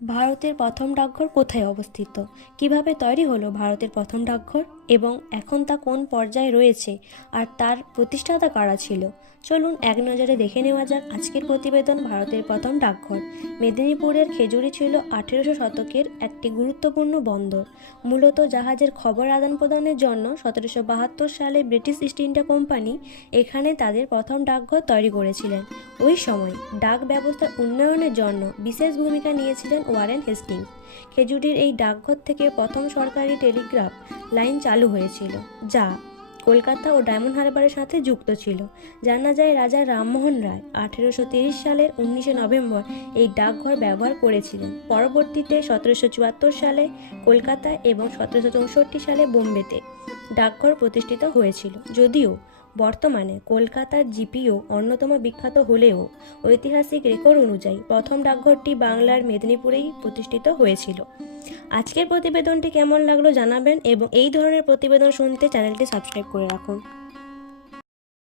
ভারতের প্রথম ডাকঘর কোথায় অবস্থিত? কিভাবে তৈরি হলো ভারতের প্রথম ডাকঘর এবং এখন তা কোন পর্যায়ে রয়েছে আর তার প্রতিষ্ঠাতা কারা ছিল? চলুন এক নজরে দেখে নেওয়া যাক আজকের প্রতিবেদন। ভারতের প্রথম ডাকঘর মেদিনীপুরের খেজুরি ছিল 1800 শতকের একটি গুরুত্বপূর্ণ বন্দর, মূলত জাহাজের খবর আদান প্রদানের জন্য। 1772 সালে ব্রিটিশ ইস্ট ইন্ডিয়া কোম্পানি এখানে তাদের প্রথম ডাকঘর তৈরি করেছিলেন। ওই সময় ডাক ব্যবস্থার উন্নয়নের জন্য বিশেষ ভূমিকা নিয়েছিলেন ওয়ারেন হেস্টিংস। খেজুরির এই ডাকঘর থেকে প্রথম সরকারি টেলিগ্রাফ লাইন চালু হয়েছিল, যা কলকাতা ও ডায়মন্ড হারবারের সাথে যুক্ত ছিল। জানা যায় রাজা রামমোহন রায় 1830 সালের 19শে নভেম্বর এই ডাকঘর ব্যবহার করেছিলেন। পরবর্তীতে 1774 সালে কলকাতায় এবং 1764 সালে বোম্বেতে ডাকঘর প্রতিষ্ঠিত হয়েছিল। যদিও বর্তমানে কলকাতার জিপিও অন্যতম বিখ্যাত হলেও ঐতিহাসিক রেকর্ড অনুযায়ী প্রথম ডাকঘরটি বাংলার মেদিনীপুরেই প্রতিষ্ঠিত হয়েছিল। আজকের প্রতিবেদনটি কেমন লাগলো জানাবেন এবং এই ধরনের প্রতিবেদন শুনতে চ্যানেলটি সাবস্ক্রাইব করে রাখুন।